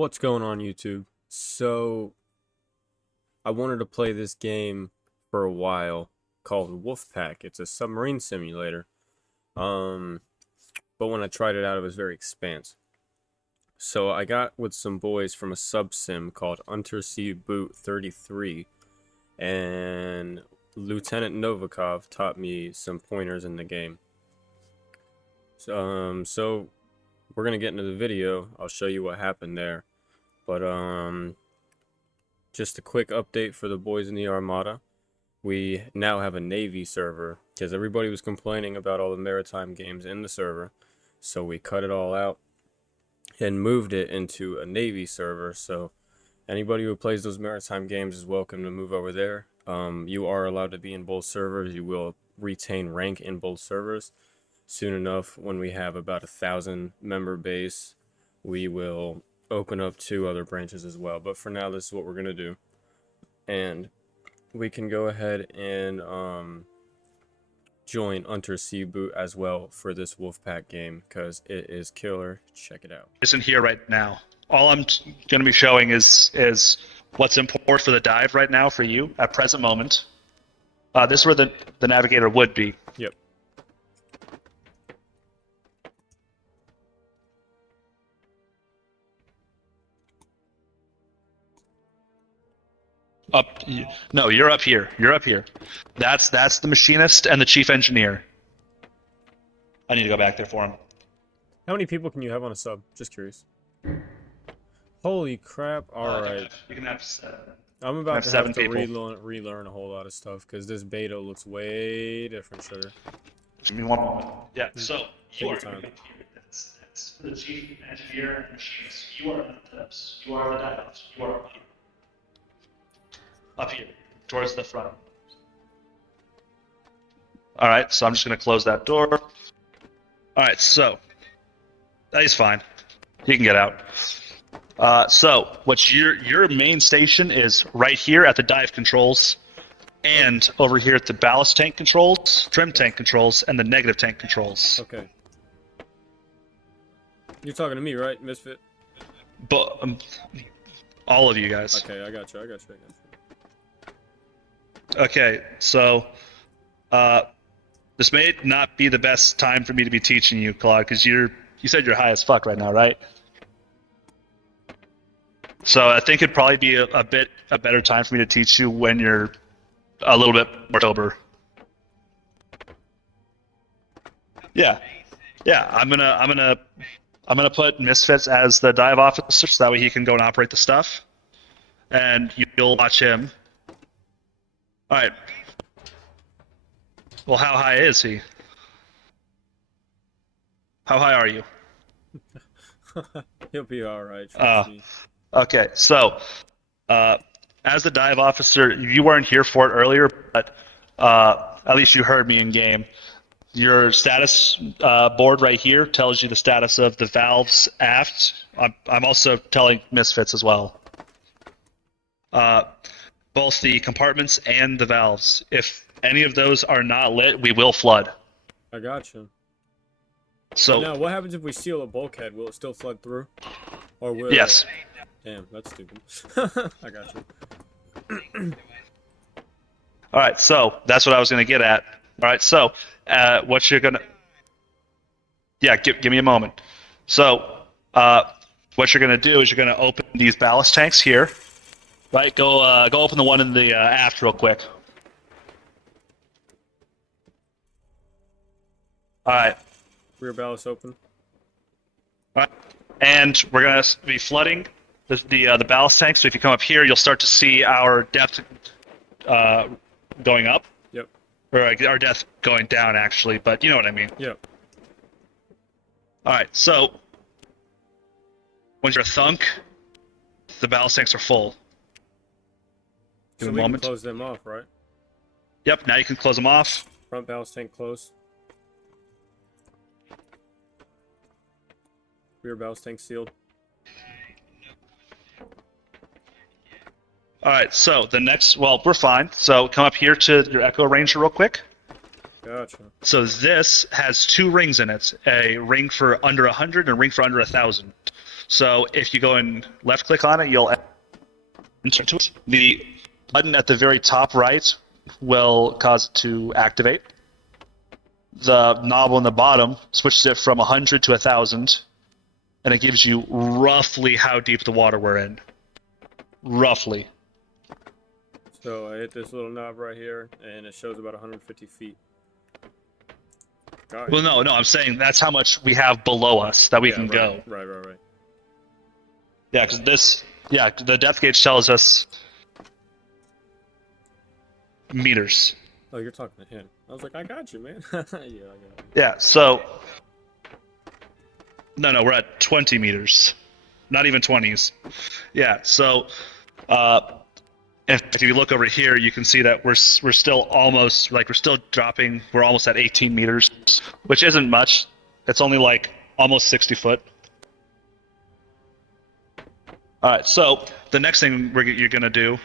What's going on, YouTube? So, I wanted to play this game for a while called Wolfpack. It's a submarine simulator. But when I tried it out, it was very expansive. So I got with some boys from a SubSim called Unterseeboot 33, and Lieutenant Novikov taught me some pointers in the game. So we're gonna get into the video. I'll show you what happened there. But just a quick update for the boys in the Armada. We now have a Navy server because everybody was complaining about all the maritime games in the server. So we cut it all out and moved it into a Navy server. So anybody who plays those maritime games is welcome to move over there. You are allowed to be in both servers. You will retain rank in both servers. Soon enough, when we have about 1,000 member base, we will open up 2 other branches as well. But for now, this is what we're gonna do, and we can go ahead and join Unterseeboot as well for this Wolfpack game because it is killer. Check it out. Isn't here right now. All I'm going to be showing is what's in port for the dive right now for you at present moment. This is where the navigator would be. Yep. No, you're up here. You're up here. That's the machinist and the chief engineer. I need to go back there for him. How many people can you have on a sub? Just curious. Holy crap! All right. You can have 7. I'm about to have to people. relearn a whole lot of stuff because this beta looks way different, Sugar. Give me 1 moment. Yeah. So Take you your are time. That's for the chief engineer and machinist. You are the tips. You are the dive. You are up here. Up here, towards the front. Alright, so I'm just going to close that door. Alright, so. He's fine. He can get out. So, what's your main station is right here at the dive controls, and over here at the ballast tank controls, trim tank controls, and the negative tank controls. Okay. You're talking to me, right, Misfit? But all of you guys. Okay, I got you. Okay, so this may not be the best time for me to be teaching you, Claude, because you said you're high as fuck right now, right? So I think it'd probably be a better time for me to teach you when you're a little bit more sober. Yeah, I'm gonna put Misfits as the dive officer, so that way he can go and operate the stuff, and you'll watch him. All right. Well, how high is he? How high are you? He'll be all right. Okay. So, as the dive officer, you weren't here for it earlier, but at least you heard me in game. Your status board right here tells you the status of the valves aft. I'm also telling Misfits as well. Both the compartments and the valves. If any of those are not lit, we will flood. I got you. So now, what happens if we seal a bulkhead? Will it still flood through? Or will yes. Damn, that's stupid. I got you. All right, so that's what I was going to get at. All right, so what you're going to... Yeah, give me a moment. So what you're going to do is you're going to open these ballast tanks here. Right, go open the one in the aft real quick. All right. Rear ballast open. All right, and we're gonna be flooding the ballast tank. So if you come up here, you'll start to see our depth going up. Yep. Or our depth going down, actually. But you know what I mean. Yep. All right. So when you're thunk, the ballast tanks are full. So we can close them off, right? Yep, now you can close them off. Front ballast tank closed. Rear ballast tank sealed. Alright, so the next... Well, we're fine. So come up here to your Echo Ranger real quick. Gotcha. So this has 2 rings in it. A ring for under 100 and a ring for under 1,000. So if you go and left click on it, you'll enter to it. The button at the very top right will cause it to activate. The knob on the bottom switches it from 100 to 1,000, and it gives you roughly how deep the water we're in. Roughly. So I hit this little knob right here, and it shows about 150 feet. Got it. Well, no, I'm saying that's how much we have below us that we can right, go. Right. Yeah, because the depth gauge tells us meters. Oh, you're talking to him. I was like, I got you, man. Yeah, I got you. Yeah, so... No, we're at 20 meters. Not even 20s. Yeah, so... if you look over here, you can see that we're still almost, like, we're still dropping. We're almost at 18 meters, which isn't much. It's only, like, almost 60 foot. All right, so the next thing you're going to do...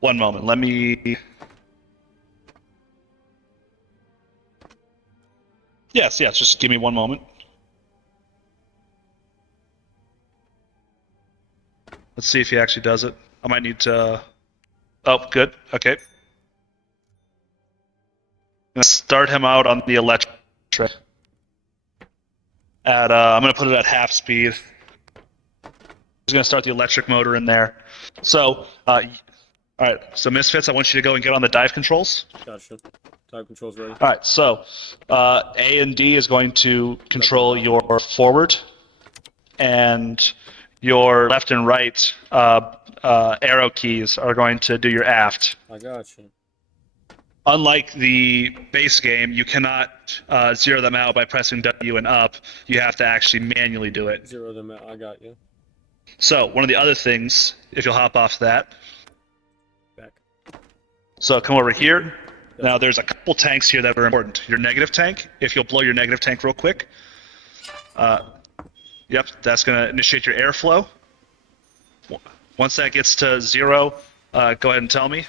one moment, let me... Yes, just give me one moment. Let's see if he actually does it. I might need to... Oh, good. Okay. I'm going to start him out on the electric. I'm going to put it at half speed. I'm just going to start the electric motor in there. So, all right. So, Misfits, I want you to go and get on the dive controls. Gotcha. Dive controls ready. All right. So, A and D is going to control your forward, and your left and right arrow keys are going to do your aft. I gotcha. Unlike the base game, you cannot zero them out by pressing W and up. You have to actually manually do it. Zero them out. I got you. So, one of the other things, if you'll hop off that. Back. So, come over here. Now, there's a couple tanks here that are important. Your negative tank, if you'll blow your negative tank real quick. Yep, that's going to initiate your airflow. Once that gets to 0, go ahead and tell me.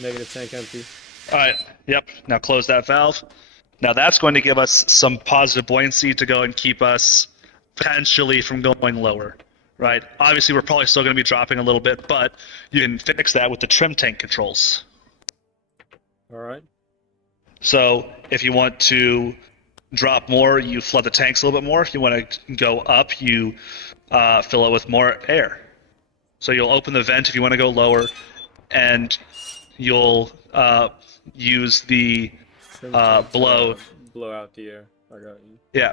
Negative tank empty. All right, yep, now close that valve. Now that's going to give us some positive buoyancy to go and keep us potentially from going lower, right? Obviously, we're probably still going to be dropping a little bit, but you can fix that with the trim tank controls. All right. So if you want to drop more, you flood the tanks a little bit more. If you want to go up, you fill it with more air. So you'll open the vent if you want to go lower, and you'll use the blow. Blow out the air. I got you. Yeah.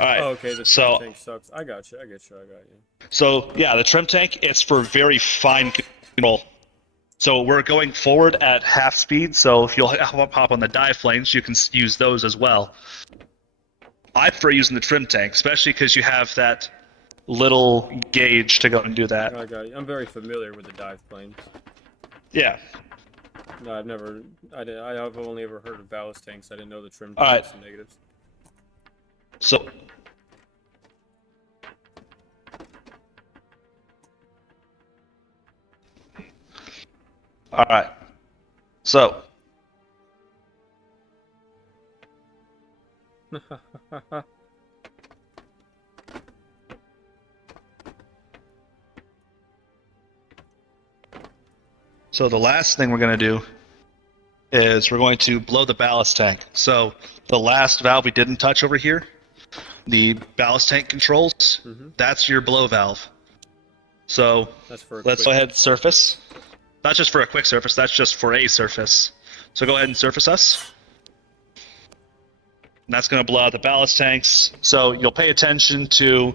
All right. Oh, okay. The trim tank sucks. I got you. I got you. So yeah, the trim tank, it's for very fine control. So we're going forward at half speed. So if you'll hop on the dive planes, you can use those as well. I prefer using the trim tank, especially because you have that little gauge to go and do that. I got you. I'm very familiar with the dive planes. Yeah. No, I've only ever heard of ballast tanks. I didn't know the trim All tanks right. and negatives. So. All right. So. So the last thing we're going to do is we're going to blow the ballast tank. So the last valve we didn't touch over here, the ballast tank controls, that's your blow valve. So let's go ahead and surface. Not just for a quick surface, that's just for a surface. So go ahead and surface us. And that's going to blow out the ballast tanks. So you'll pay attention to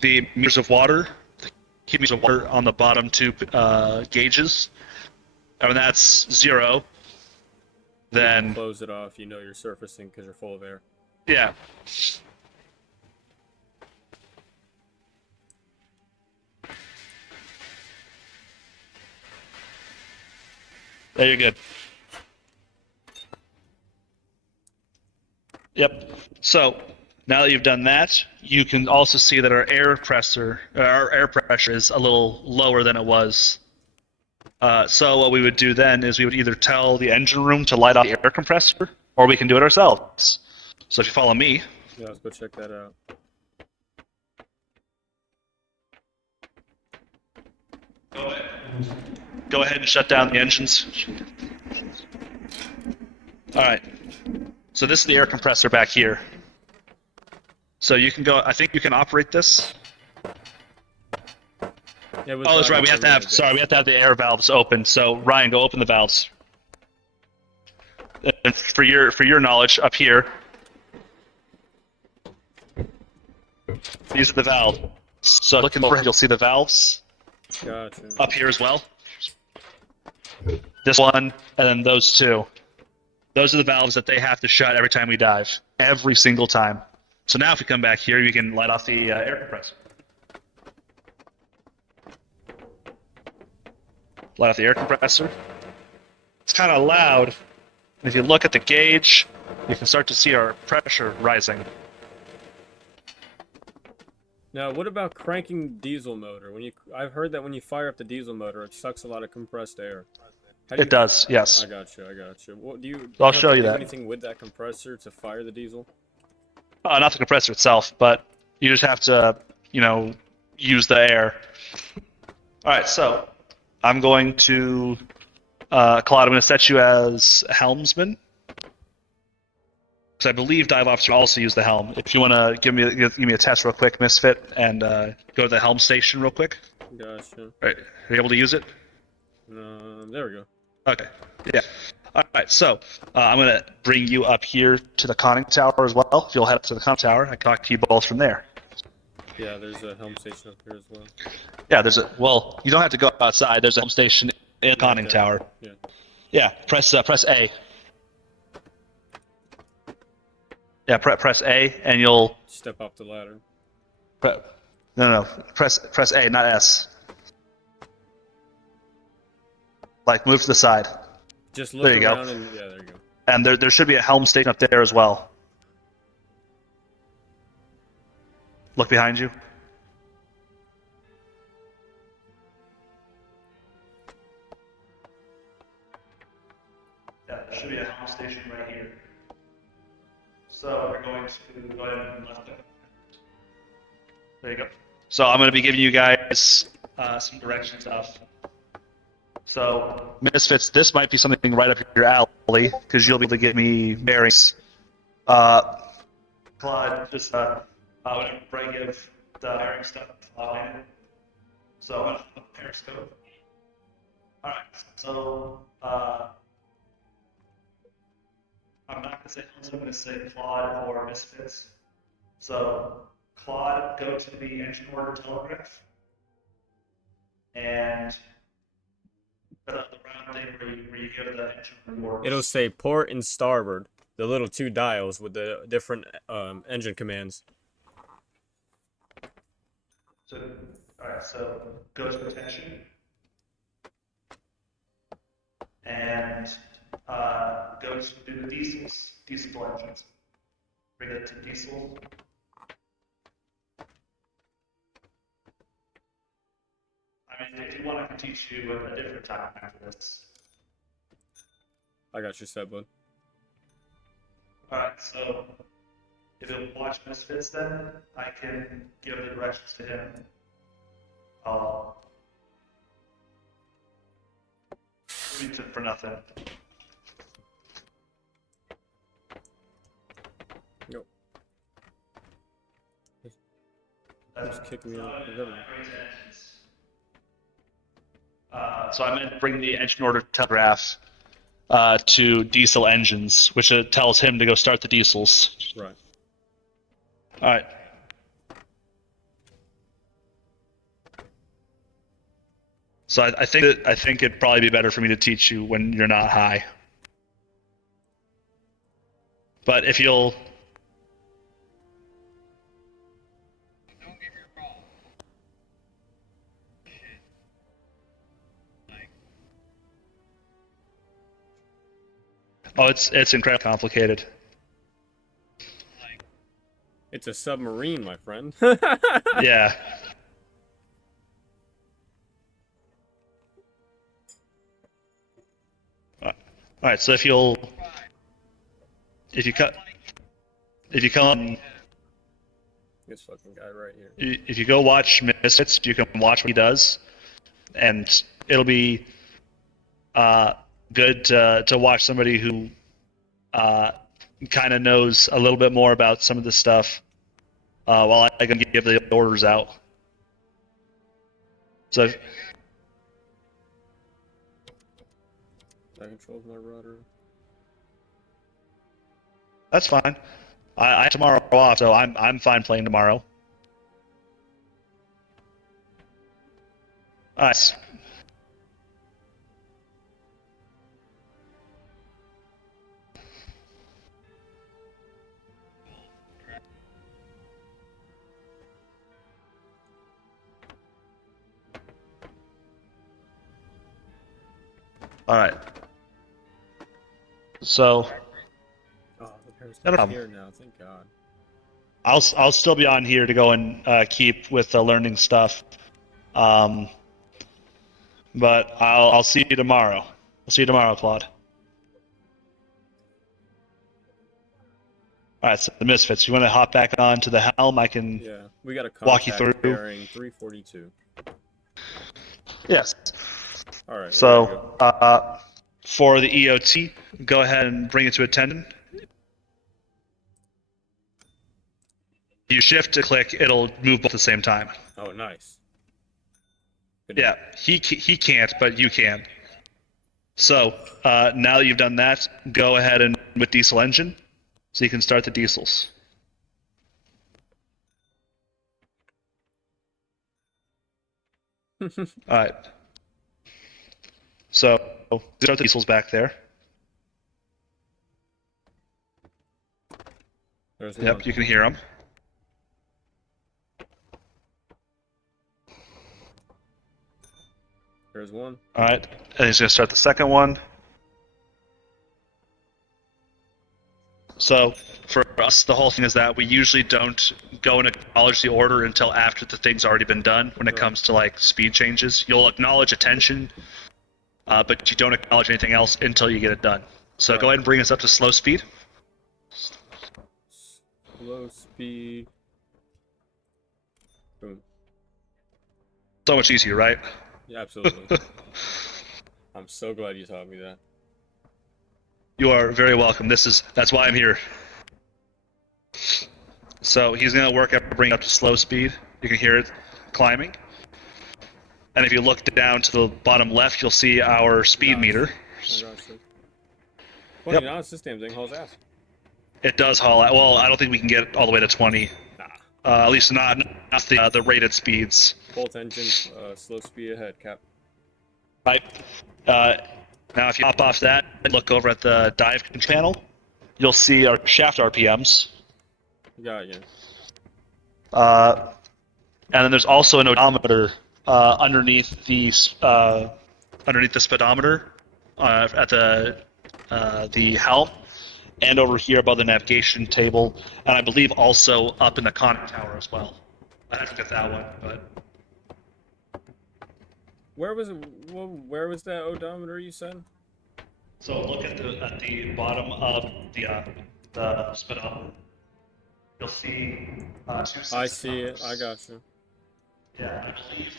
the meters of water, the meters of water on the bottom two gauges. And when that's 0, then you close it off. You know you're surfacing because you're full of air. Yeah. There, you're good. Yep. So Now that you've done that, you can also see that our air pressure is a little lower than it was. So what we would do then is we would either tell the engine room to light off the air compressor, or we can do it ourselves. So if you follow me, Yeah, let's go check that out. go ahead and shut down the engines. All right. So this is the air compressor back here. So you can go. I think you can operate this. Yeah, Oh, that's right. We have to have. Sorry, we have to have the air valves open. So Ryan, go open the valves. And for your knowledge, up here, these are the valves. So looking over, you'll see the valves Gotcha. up here as well. This one, and then those two. Those are the valves that they have to shut every time we dive. Every single time. So now if we come back here, you can light off the air compressor. Light off the air compressor. It's kind of loud. And if you look at the gauge, you can start to see our pressure rising. Now, what about cranking diesel motor? I've heard that when you fire up the diesel motor, it sucks a lot of compressed air. It does, yes. I got you. What do you? I'll have show to you do that. anything with that compressor to fire the diesel? Not the compressor itself, but you just have to, use the air. All right, so I'm going to, Claude, I'm going to set you as helmsman. Because I believe dive officer also use the helm. If you want to give me a test real quick, Misfit, and go to the Helm Station real quick. Gotcha. All right, are you able to use it? There we go. Okay, yeah. All right, so I'm going to bring you up here to the conning tower as well. If you'll head up to the conning tower, I can talk to you both from there. Yeah, there's a helm station up here as well. Yeah, well, you don't have to go outside. There's a helm station in the conning tower. Yeah. Yeah, press A. Yeah, press A, and you'll Step up the ladder. no, press A, not S. Like move to the side. Just look There you around go. and yeah, there you go. And there should be a helm station up there as well. Look behind you. Yeah, there should be a helm station right here. So we're going to go ahead and left it. There you go. So I'm going to be giving you guys some direction stuff. So Misfits, this might be something right up your alley because you'll be able to give me bearings. Claude, just whenever I give the bearing stuff, so I'm going to periscope. All right. So I'm not going to say Helms, I'm going to say Claude or Misfits. So Claude, go to the engine order telegraph and the round thing where you go to the engine order. It'll say port and starboard, the little two dials with the different engine commands. So, alright, so go to attention and go to the diesel engines. Bring it to diesel. I mean, if you want, I can teach you at a different time after this. I got you set, bud. Alright, so if you'll watch Misfits then, I can give the directions to him. For nothing. Nope. Just kick me out. So I meant bring the engine order telegraph to diesel engines, which tells him to go start the diesels. Right. All right. So I think it'd probably be better for me to teach you when you're not high. But if you'll. Don't get me wrong. Shit. Like. Oh, it's incredibly complicated. Like. It's a submarine, my friend. Yeah. All right. So if you come, This fucking guy right here. if you go watch Misfits, you can watch what he does, and it'll be good to watch somebody who kind of knows a little bit more about some of this stuff while I can give the orders out. So That controls my rudder. that's fine. I have tomorrow off, so I'm fine playing tomorrow. Nice. All right. So Oh, the parents No are problem. here now. Thank God. I'll still be on here to go and keep with the learning stuff, but I'll see you tomorrow. I'll see you tomorrow, Claude. All right, so the Misfits. You want to hop back on to the helm? I can. Yeah, we got a Walk you contact through. bearing 342. Yes. All right. So for the EOT, go ahead and bring it to attention. You shift to click, it'll move both at the same time. Oh, nice. Good Yeah, he can't, but you can. So now that you've done that, go ahead and with diesel engine, so you can start the diesels. All right. So start the diesels back there. There's Yep, one. you can hear them. There's one. All right, and he's going to start the second one. So for us, the whole thing is that we usually don't go and acknowledge the order until after the thing's already been done. When it comes to like speed changes, you'll acknowledge attention, but you don't acknowledge anything else until you get it done. So go ahead and bring us up to slow speed. Low speed. Boom. So much easier, right? Yeah, absolutely. I'm so glad you taught me that. You are very welcome. That's why I'm here. So he's gonna work at bringing up to slow speed. You can hear it climbing. And if you look down to the bottom left, you'll see our speed meter. Oh, gosh. Funny, now this damn thing hauls ass. It does haul out. Well, I don't think we can get all the way to 20. Nah. At least not the rated speeds. Both engines, slow speed ahead, Cap. Right. Now, if you hop off that and look over at the dive control panel, you'll see our shaft RPMs. Got you. And then there's also an odometer underneath the speedometer at the helm, and over here above the navigation table, and I believe also up in the conning tower as well. I have to get that one, but Where was it? Where was that odometer you said? so look at the bottom of the speedometer. You'll see 2 I see it. I got you. Yeah, I believe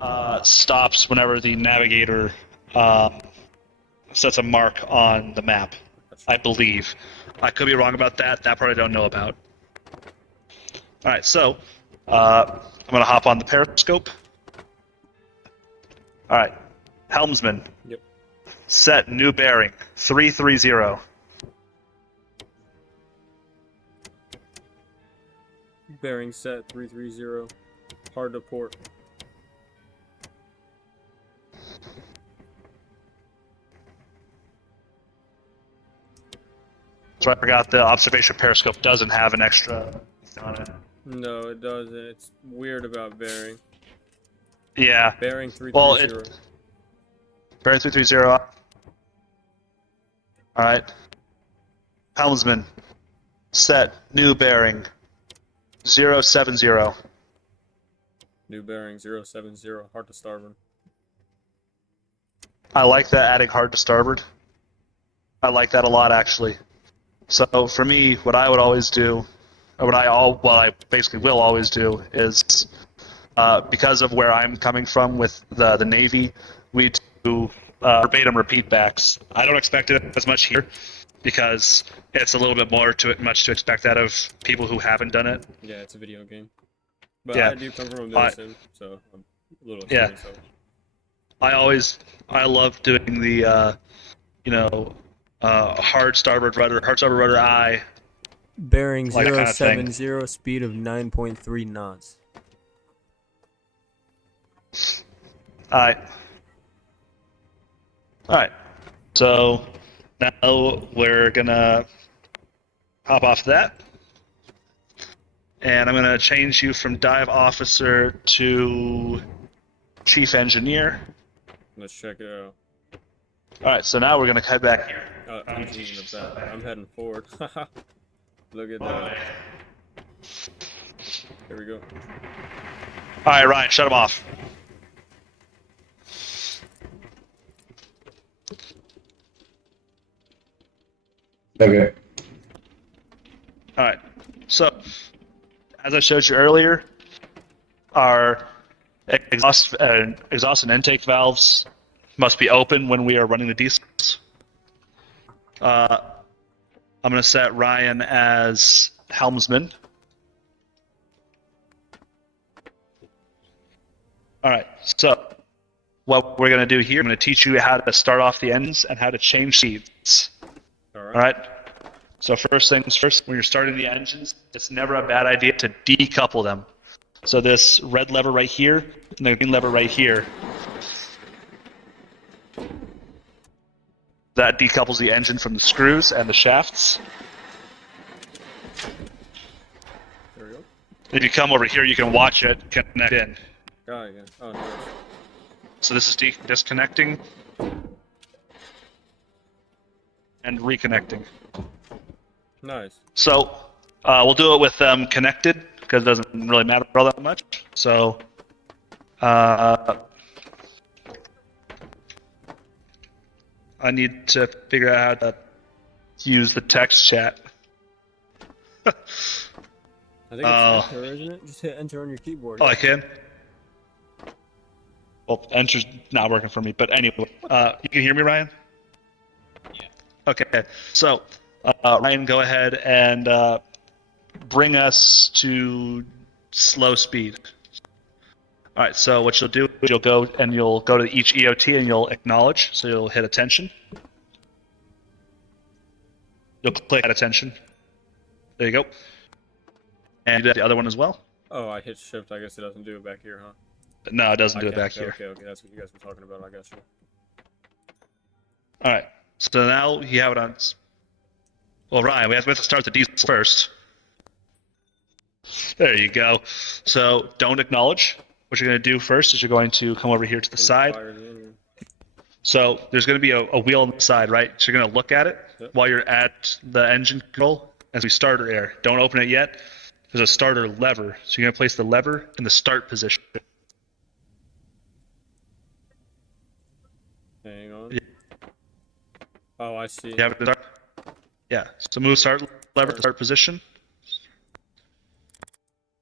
that stops whenever the navigator sets a mark on the map. I believe. I could be wrong about that. That part I don't know about. All right, so I'm going to hop on the periscope. All right, helmsman. Yep. Set new bearing 330. Bearing set 330. Hard to port. So I forgot the observation periscope doesn't have an extra on it. No, it doesn't. It's weird about bearing. Yeah. Bearing 330. Well, bearing 330. All right. Helmsman, set new bearing 070. New bearing 070, hard to starboard. I like that, adding hard to starboard. I like that a lot, actually. So for me, what I would always do, or what I basically will always do, is because of where I'm coming from with the Navy, we do verbatim repeat backs. I don't expect it as much here because it's a little bit much to expect out of people who haven't done it. Yeah, it's a video game. But Yeah. I do come from a sim, so I'm a little Yeah. experienced. I love doing the, hard starboard rudder I. Bearing Like that kind of thing. 070, speed of 9.3 knots. Alright. So now we're gonna hop off that. And I'm gonna change you from dive officer to chief engineer. Let's check it out. Alright, so now we're gonna head back here. I'm teaching the back. I'm heading forward. Look at that. Here we go. Alright, Ryan, shut him off. Okay. Alright, so as I showed you earlier, our exhaust and intake valves must be open when we are running the diesels. I'm going to set Ryan as helmsman. Alright, so what we're going to do here, I'm going to teach you how to start off the engines and how to change speeds. Alright? So first things first, when you're starting the engines, it's never a bad idea to decouple them. So this red lever right here and the green lever right here, that decouples the engine from the screws and the shafts. There we go. If you come over here, you can watch it connect in. Oh, yeah. Oh, nice. So this is disconnecting and reconnecting. Nice. So we'll do it with them connected because it doesn't really matter all that much. So I need to figure out how to use the text chat. I think it's enter, isn't it? Just hit enter on your keyboard. Oh, I can? Well, enter's not working for me, but anyway. You can hear me, Ryan? Yeah. Okay, so Ryan, go ahead and bring us to slow speed. All right, so what you'll do is you'll go to each EOT and you'll acknowledge. So you'll hit attention. You'll click at attention. There you go. And do the other one as well. Oh, I hit shift. I guess it doesn't do it back here, huh? No, it doesn't do it Okay, back okay, here. Okay, that's what you guys were talking about. I got you. All right. So now you have it on. Well, Ryan, we have to start the diesel first. There you go. So don't acknowledge. What you're going to do first is you're going to come over here to the side. Fire the engine. So there's going to be a wheel on the side, right? So you're going to look at it Yep. while you're at the engine control as we starter air. Don't open it yet. There's a starter lever. So you're going to place the lever in the start position. Hang on. Yeah. Oh, I see. You have it to start? Yeah. So move start lever to start position.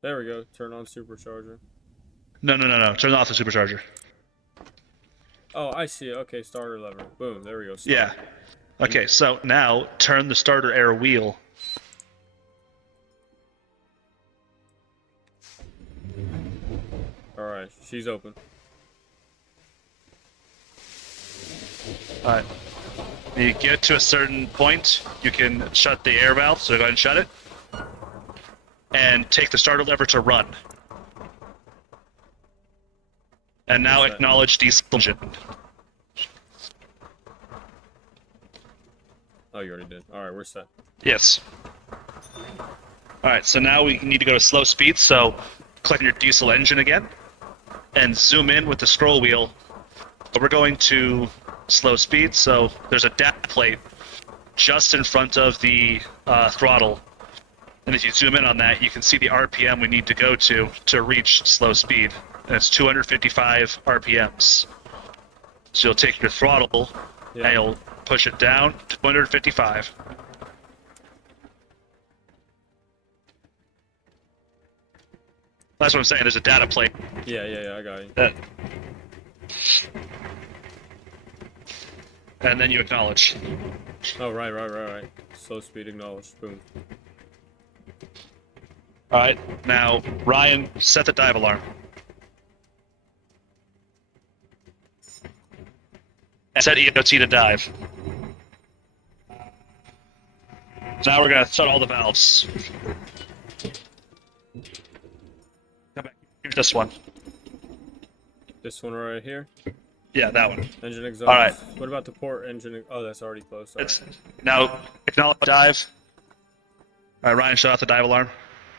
There we go. Turn on supercharger. No. Turn off the supercharger. Oh, I see. Okay, starter lever. Boom. There we go. Start. Yeah. Okay, so now turn the starter air wheel. All right, she's open. Alright. When you get to a certain point, you can shut the air valve, so go ahead and shut it. And take the starter lever to run. And now What's that? acknowledge diesel engine. Oh, you already did. All right, we're set. Yes. Alright, so now we need to go to slow speed, so click on your diesel engine again. And zoom in with the scroll wheel. But we're going to slow speed, so there's a data plate just in front of the throttle. And if you zoom in on that, you can see the RPM we need to go to reach slow speed. And it's 255 RPMs. So you'll take your throttle and you'll push it down to 255. That's what I'm saying. There's a data plate. Yeah, I got you. And then you acknowledge. Oh, right. Slow speed acknowledged. Boom. Alright, now, Ryan, set the dive alarm. And set EOT to dive. Now we're going to shut all the valves. Come back. Here's this one. This one right here. Yeah, that one. Engine exhaust. All right. What about the port engine? Oh, that's already closed. Sorry. Now, acknowledge dive. All right, Ryan, shut off the dive alarm.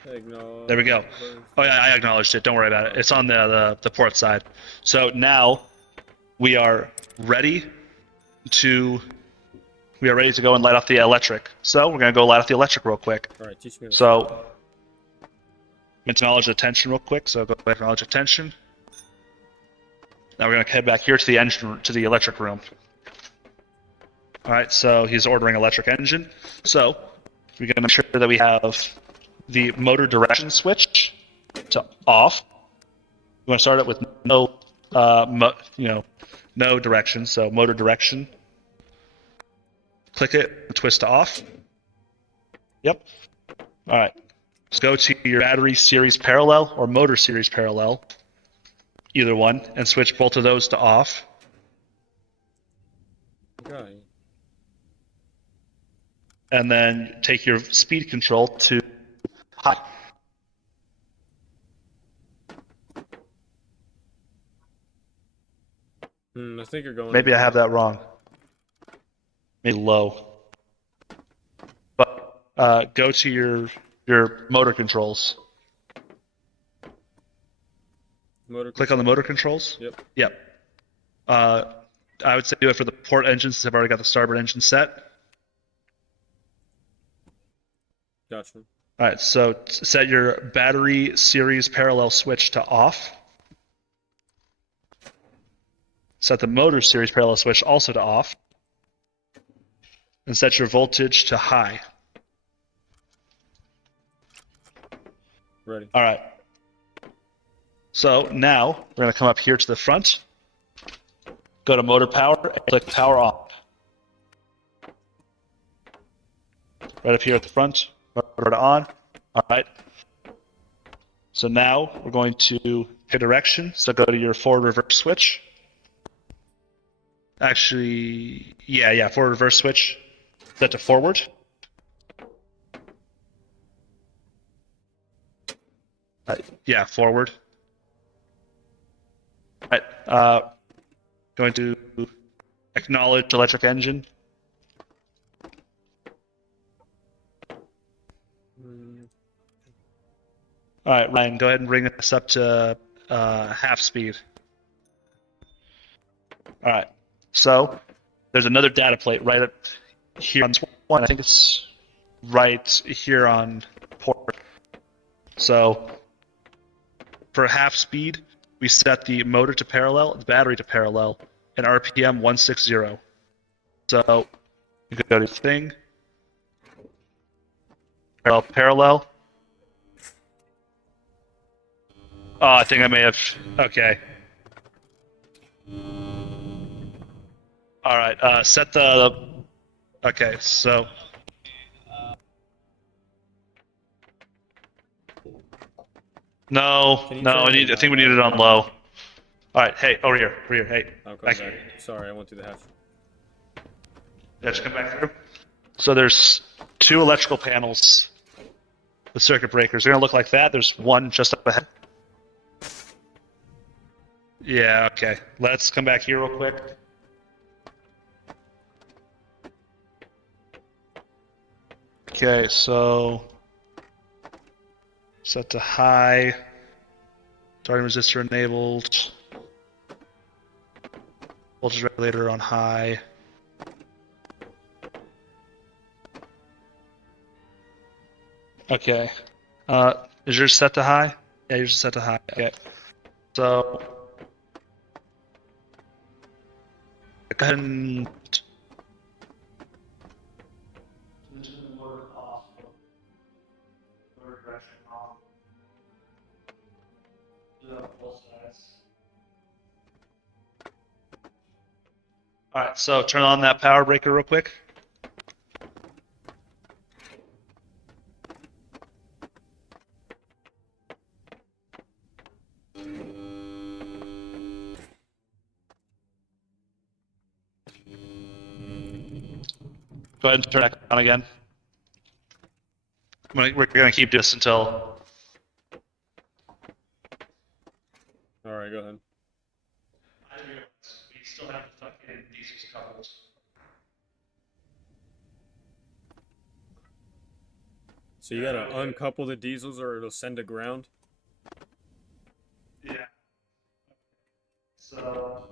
Acknowledge. There we go. Oh yeah, I acknowledged it. Don't worry about it. It's on the port side. So now we are ready to go and light off the electric. So we're gonna go light off the electric real quick. All right, teach me. So acknowledge the tension real quick. So go acknowledge the tension. Now we're gonna head back here to the engine to the electric room. All right. So he's ordering electric engine. So we're gonna make sure that we have the motor direction switch to off. You want to start it with no direction. So motor direction. Click it, twist to off. Yep. All right. Let's go to your battery series parallel or motor series parallel, either one, and switch both of those to off. Okay. And then take your speed control to high. I think you're going. Maybe I have that wrong. Maybe low. But go to your motor controls. Click on the motor controls. Yep. Yep. I would say do it for the port engines since I've already got the starboard engine set. Gotcha. All right, so set your battery series parallel switch to off. Set the motor series parallel switch also to off. And set your voltage to high. Ready. All right. So now we're going to come up here to the front. Go to motor power and click power on. Right up here at the front. Motor on. All right. So now we're going to pick direction. So go to your forward reverse switch. Actually, yeah, forward reverse switch. Set to forward. Yeah, forward. All right. Going to acknowledge electric engine. All right, Ryan, go ahead and bring us up to half speed. All right, so there's another data plate right up here on this one. I think it's right here on port. So for half speed, we set the motor to parallel, the battery to parallel, and RPM 160. So you can go to thing, parallel. Oh, I think I may have. Okay. All right. Set the. Okay. So. No. I think we need it on low. All right. Hey, over here. Hey. I'm back coming back. Sorry, I went through the hatch. Yeah, just come back through. So there's two electrical panels with circuit breakers. They're gonna look like that. There's one just up ahead. Yeah, okay. Let's come back here real quick. Okay, so set to high. Starting resistor enabled. Voltage regulator on high. Okay. Is yours set to high? Yeah, yours is set to high. Okay. So go ahead and Alright, so turn on that power breaker real quick. Go ahead and turn it on again. We're going to keep this until... Alright, go ahead. We still have the fucking diesels coupled. So you gotta uncouple the diesels or it'll send to ground? Yeah. So...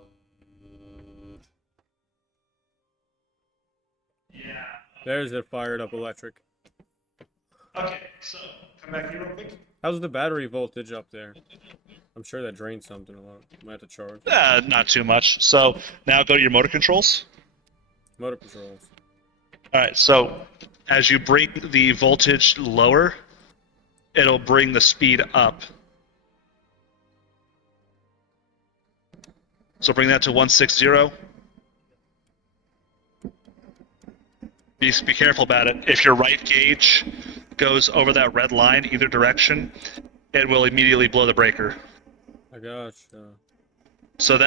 Yeah. There's it fired up electric. Okay, so come back here real quick. How's the battery voltage up there? I'm sure that drains something a lot. Might have to charge. Not too much. So now go to your motor controls. Motor controls. Alright, so as you bring the voltage lower, it'll bring the speed up. So bring that to 160. Be careful about it. If your right gauge goes over that red line either direction, it will immediately blow the breaker. I gotcha. So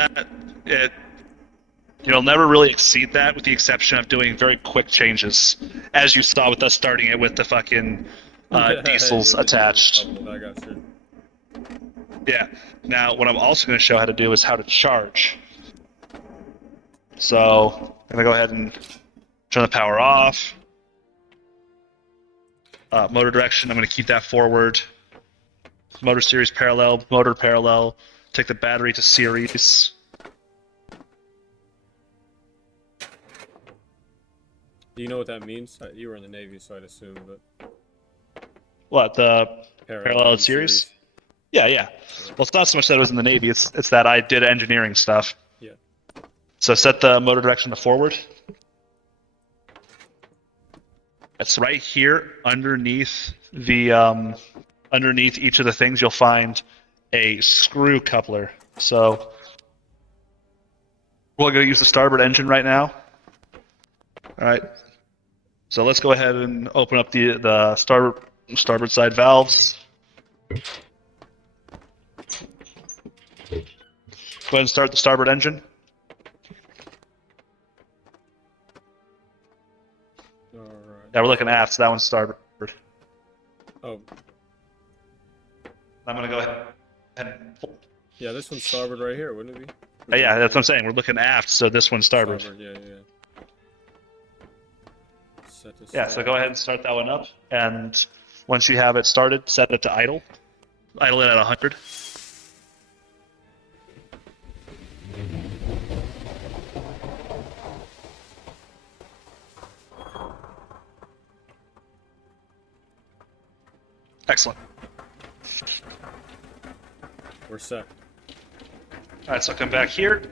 you'll never really exceed that with the exception of doing very quick changes, as you saw with us starting it with the fucking diesels attached. I gotcha. Yeah. Now, what I'm also going to show how to do is how to charge. So, I'm going to go ahead and turn the power off. Motor direction, I'm going to keep that forward. Motor series parallel, motor parallel. Take the battery to series. Do you know what that means? You were in the Navy, so I'd assume, but... What, the parallel series? Yeah, yeah. Well, it's not so much that it was in the Navy, it's that I did engineering stuff. Yeah. So set the motor direction to forward. It's right here underneath the underneath each of the things you'll find a screw coupler. So we're going to use the starboard engine right now. All right. So let's go ahead and open up the starboard side valves. Go ahead and start the starboard engine. Alright. Yeah, we're looking aft, so that one's starboard. Oh. I'm going to go ahead and... Yeah, this one's starboard right here, wouldn't it be? Yeah, that's what I'm saying. We're looking aft, so this one's starboard. Yeah. Set this Yeah, so go ahead and start that one up, and once you have it started, set it to idle. Idle it at 100. Excellent. We're set. Alright, so come back here.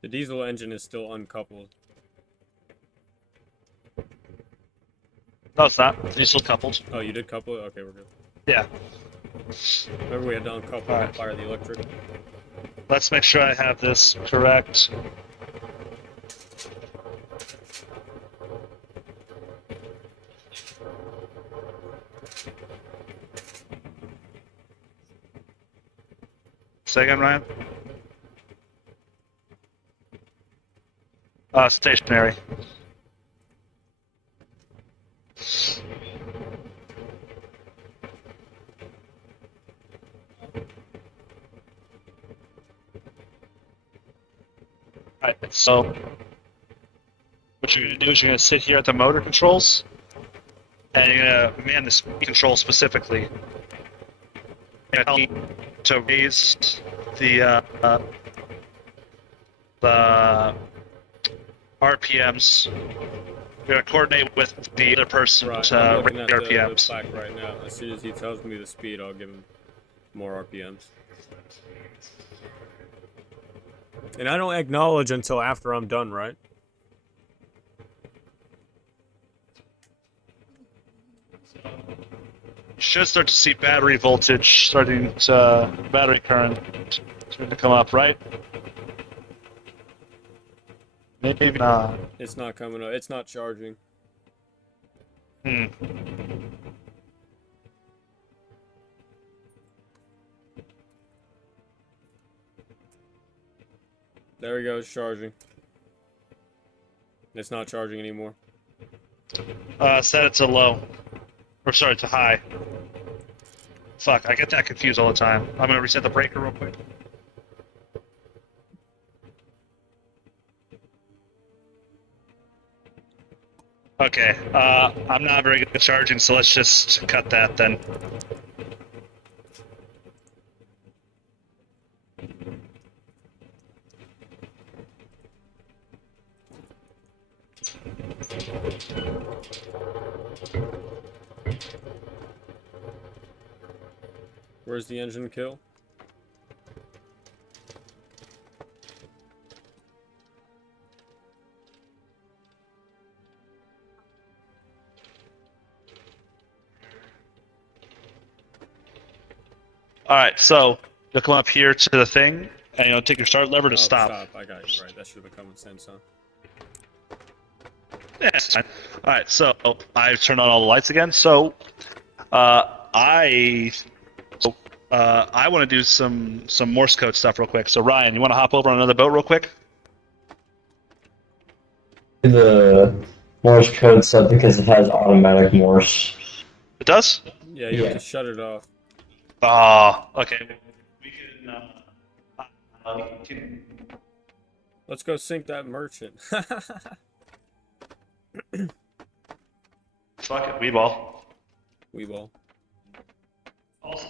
The diesel engine is still uncoupled. No, it's not. It's still coupled. Oh, you did couple it? Okay, we're good. Yeah. Remember we had to uncouple and fire the electric? Let's make sure I have this correct. Say again, Ryan? Stationary. Alright, so what you're going to do is you're going to sit here at the motor controls, and you're gonna man the speed control specifically. You're gonna tell me to raise the RPMs. You're gonna coordinate with the other person Right, to I'm raise looking the at the RPMs. plaque right now. As soon as he tells me the speed, I'll give him more RPMs. And I don't acknowledge until after I'm done, right? You should start to see battery voltage starting to, battery current starting to come up, right? Maybe not. It's not coming up. It's not charging. Hmm. There we go, it's charging. It's not charging anymore. Set it to low. Or sorry, to high. Fuck, I get that confused all the time. I'm gonna reset the breaker real quick. Okay, I'm not very good at charging, so let's just cut that then. Where's the engine kill? Alright, so you'll come up here to the thing, and you'll take your start lever to stop. I got you right. That should have been common sense, huh? Yeah, it's fine. Alright, so I've turned on all the lights again, so I want to do some Morse code stuff real quick. So Ryan, you want to hop over on another boat real quick? The Morse code stuff because it has automatic Morse. It does? Yeah, you have Yeah. to shut it off. Ah, okay. We can. Let's go sink that merchant. Fuck it, Weeball. Weeball. Also,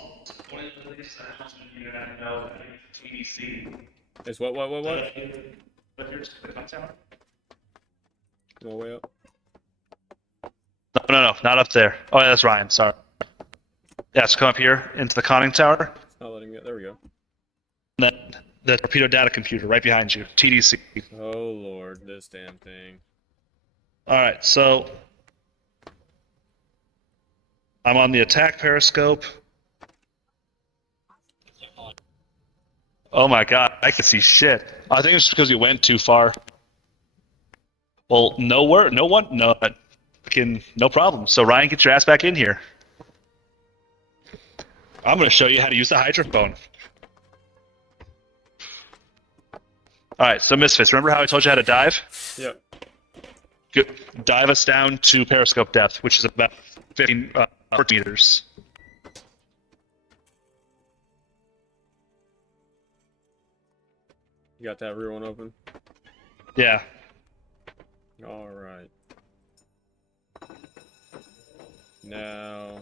one of the things I want you to know TDC. It's what? Here's the cut tower. Go way up. No, not up there. Oh, yeah, that's Ryan. Sorry. Yeah, let's come up here into the conning tower. It's not letting me. There we go. And then the torpedo data computer right behind you. TDC. Oh lord, this damn thing. Alright, so I'm on the attack periscope. Oh my god, I can see shit. I think it's just because you went too far. Well, no problem. So Ryan, get your ass back in here. I'm going to show you how to use the hydrophone. Alright, so Misfits, remember how I told you how to dive? Yep. Good. Dive us down to periscope depth, which is about 15 meters. You got that rear one open? Yeah. Alright. Now...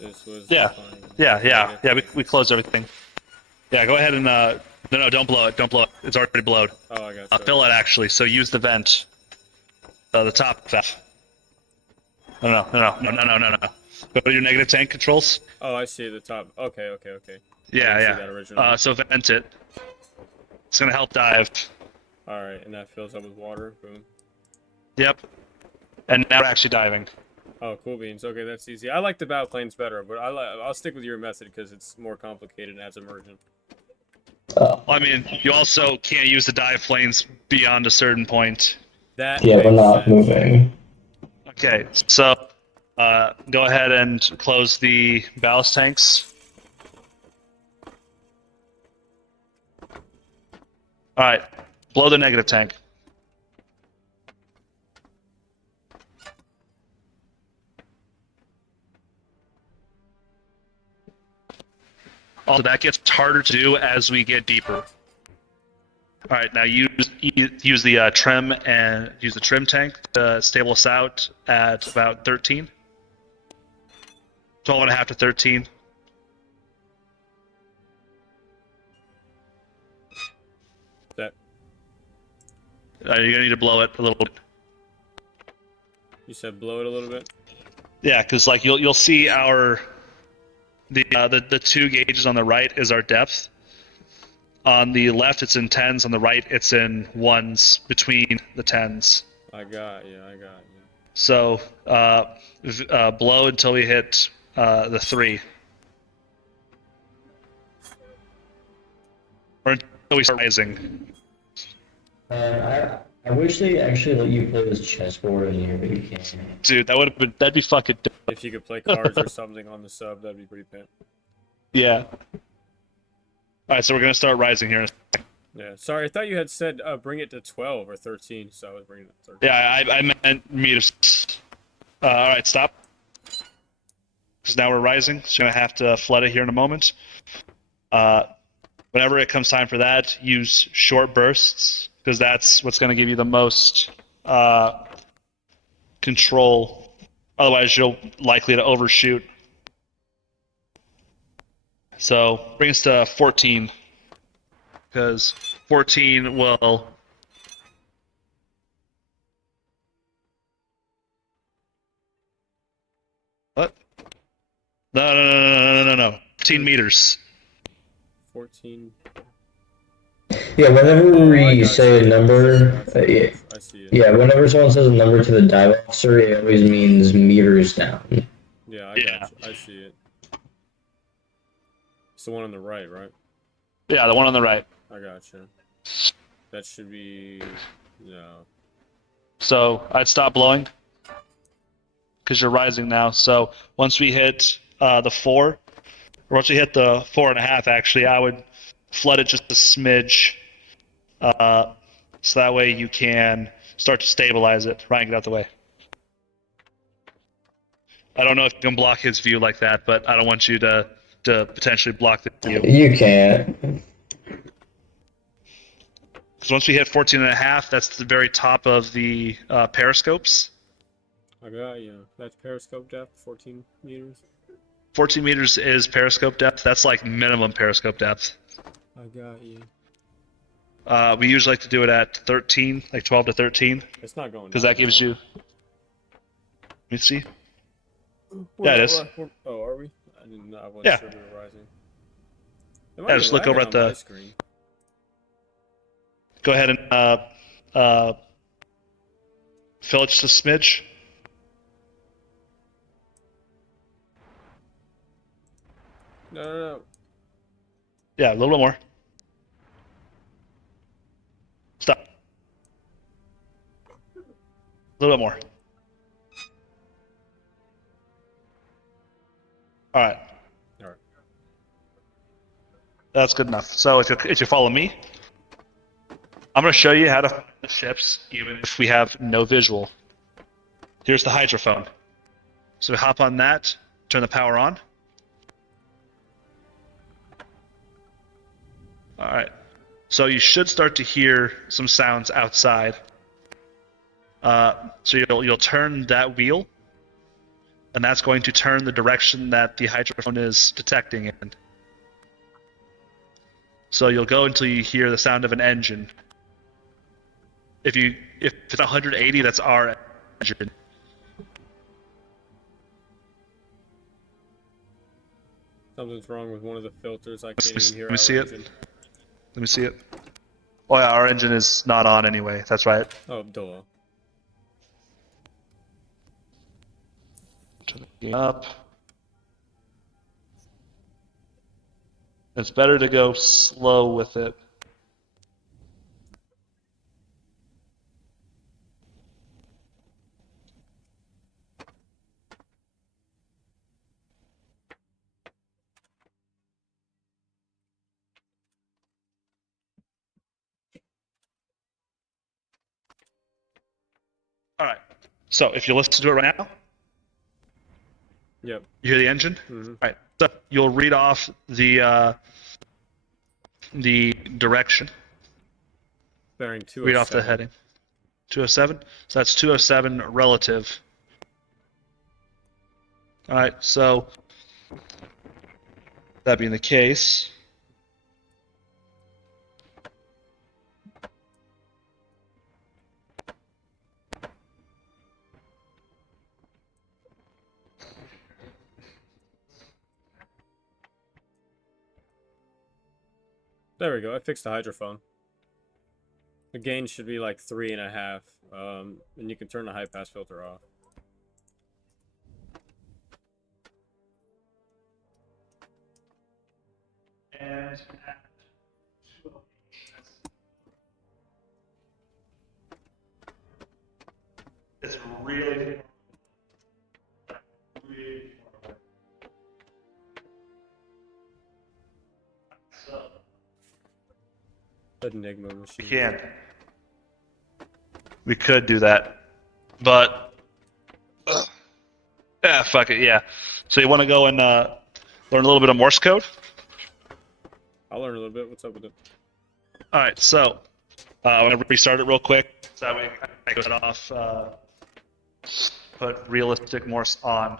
This was... Yeah. Yeah, we closed everything. Yeah, go ahead and, no, don't blow it, It's already blowed. Oh, I got you. Fill it, actually, so use the vent. The top vent. No. Go to your negative tank controls. Oh, I see the top. Okay. Yeah. That originally. So vent it. It's gonna help dive. Alright, and that fills up with water. Boom. Yep. And now we're actually diving. Oh, cool beans. Okay, that's easy. I like the bow planes better, but I'll stick with your method because it's more complicated and adds immersion. I mean, you also can't use the dive planes beyond a certain point. That Yeah, we're makes not sense. moving. Okay, so go ahead and close the ballast tanks. Alright, blow the negative tank. Also, that gets harder to do as we get deeper. All right, now use the trim and use the trim tank to stable us out at about 13. 12 and a half to 13. That. You're gonna need to blow it a little bit. You said blow it a little bit. Yeah, because like you'll see the two gauges on the right is our depth. On the left, it's in tens. On the right, it's in ones between the tens. I got you. So blow until we hit the 3, or until we start rising. I wish they actually let you play this chessboard in here, but you can't. Dude, that'd be fucking dope. If you could play cards or something on the sub, that'd be pretty pimp. Yeah. All right, so we're gonna start rising here. Yeah. Sorry, I thought you had said bring it to 12 or 13, so I was bringing it to 13. Yeah, I meant me to. All right, stop. Because now we're rising, so you're gonna have to flood it here in a moment. Whenever it comes time for that, use short bursts, because that's what's gonna give you the most control. Otherwise, you're likely to overshoot. So bring us to 14, because 14 will. What? No. 15 meters. 14. Yeah, whenever Oh, I we got say you. a number, I see it. yeah, whenever someone says a number to the dive officer, it always means meters down. Yeah, I got you. I see it. It's the one on the right, right? Yeah, the one on the right. I got you. That should be... No. So I'd stop blowing, because you're rising now. So once we hit the 4, or once we hit the 4.5, actually, I would flood it just a smidge, so that way you can start to stabilize it. Ryan, get out the way. I don't know if you can block his view like that, but I don't want you to potentially block the view. You can't. Because once we hit 14.5, that's the very top of the periscopes. I got you. That's periscope depth, 14 meters. 14 meters is periscope depth. That's like minimum periscope depth. I got you. We usually like to do it at 13, like 12 to 13, It's not going because down, that gives though. you. Let me see. Yeah, it is. Oh, are we? I didn't know. I wasn't Yeah. sure we were rising. It Yeah, might be just look over lagging at on my the. screen. Go ahead and fill it just a smidge. No. Yeah, a little bit more. Stop. A little bit more. All right. All right. That's good enough. So if you follow me, I'm going to show you how to find the ships even if we have no visual. Here's the hydrophone. So we hop on that, turn the power on. All right. So you should start to hear some sounds outside. So you'll turn that wheel, and that's going to turn the direction that the hydrophone is detecting in. So you'll go until you hear the sound of an engine. If it's 180, that's our engine. Something's wrong with one of the filters. I can't even hear Let me our see engine. it. Let me see it. Oh yeah, our engine is not on anyway. That's right. Oh, duh. Turn the game up. It's better to go slow with it. All right. So if you listen to it right now, Yep. you hear the engine. Mm-hmm. All right. So you'll read off the direction. Bearing 207. Read off the heading. 207? So that's 207 relative. All right, so that being the case, There we go. I fixed the hydrophone. The gain should be like 3.5, and you can turn the high pass filter off. and it's really so Enigma we machine. can. We could do that, but yeah, fuck it, yeah. So you want to go and learn a little bit of Morse code? I'll learn a little bit. What's up with it? All right, so I'm gonna restart it real quick. So that way I can go off. Put realistic Morse on.